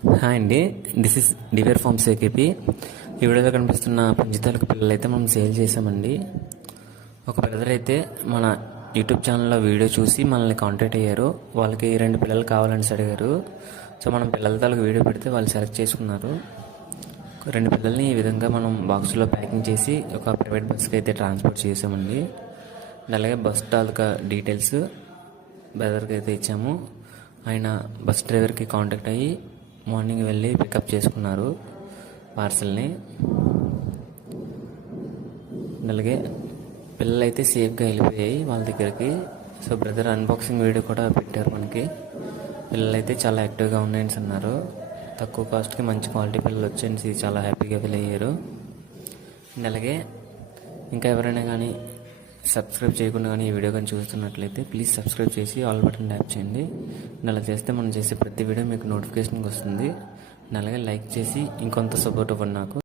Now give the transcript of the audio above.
Hi అండి, this is డివేర్ forms AKP. ఈ వీడియోలో కనిపిస్తున్న పంచితాలకు పిల్లలు అయితే మనం సేల్ చేసామండి. ఒక బ్రదర్ అయితే మన యూట్యూబ్ ఛానల్లో వీడియో చూసి మనల్ని కాంటాక్ట్ అయ్యారు. వాళ్ళకి 2 పిల్లలు కావాలని అడిగారు. సో మనం పిల్లల తాలూకు వీడియో పెడితే వాళ్ళు సెలెక్ట్ చేసుకున్నారు. 2 పిల్లల్ని ఈ విధంగా మనం బాక్స్లో ప్యాకింగ్ చేసి ఒక ప్రైవేట్ బస్కి అయితే ట్రాన్స్పోర్ట్ చేసామండి. అలాగే బస్ తాలూకా డీటెయిల్స్ బ్రదర్కి అయితే ఇచ్చాము. ఆయన బస్ డ్రైవర్కి కాంటాక్ట్ అయ్యి మార్నింగ్ వెళ్ళి పికప్ చేసుకున్నారు పార్సల్ని. అలాగే పిల్లలు అయితే సేఫ్గా వెళ్ళిపోయాయి వాళ్ళ దగ్గరికి. సో బ్రదర్ అన్బాక్సింగ్ వీడియో కూడా పెట్టారు మనకి. పిల్లలు అయితే చాలా యాక్టివ్గా ఉన్నాయని అన్నారు. తక్కువ కాస్ట్కి మంచి క్వాలిటీ పిల్లలు వచ్చేసి చాలా హ్యాపీగా ఫీల్ అయ్యారు. అలాగే ఇంకా ఎవరైనా కానీ సబ్స్క్రైబ్ చేయకుండా కానీ ఈ వీడియో కానీ చూస్తున్నట్లయితే ప్లీజ్ సబ్స్క్రైబ్ చేసి ఆల్ బటన్ ట్యాప్ చేయండి. అలా చేస్తే మనం చేసే ప్రతి వీడియో మీకు నోటిఫికేషన్కి వస్తుంది. అలాగే లైక్ చేసి ఇంకొంత సపోర్ట్ ఇవ్వండి నాకు.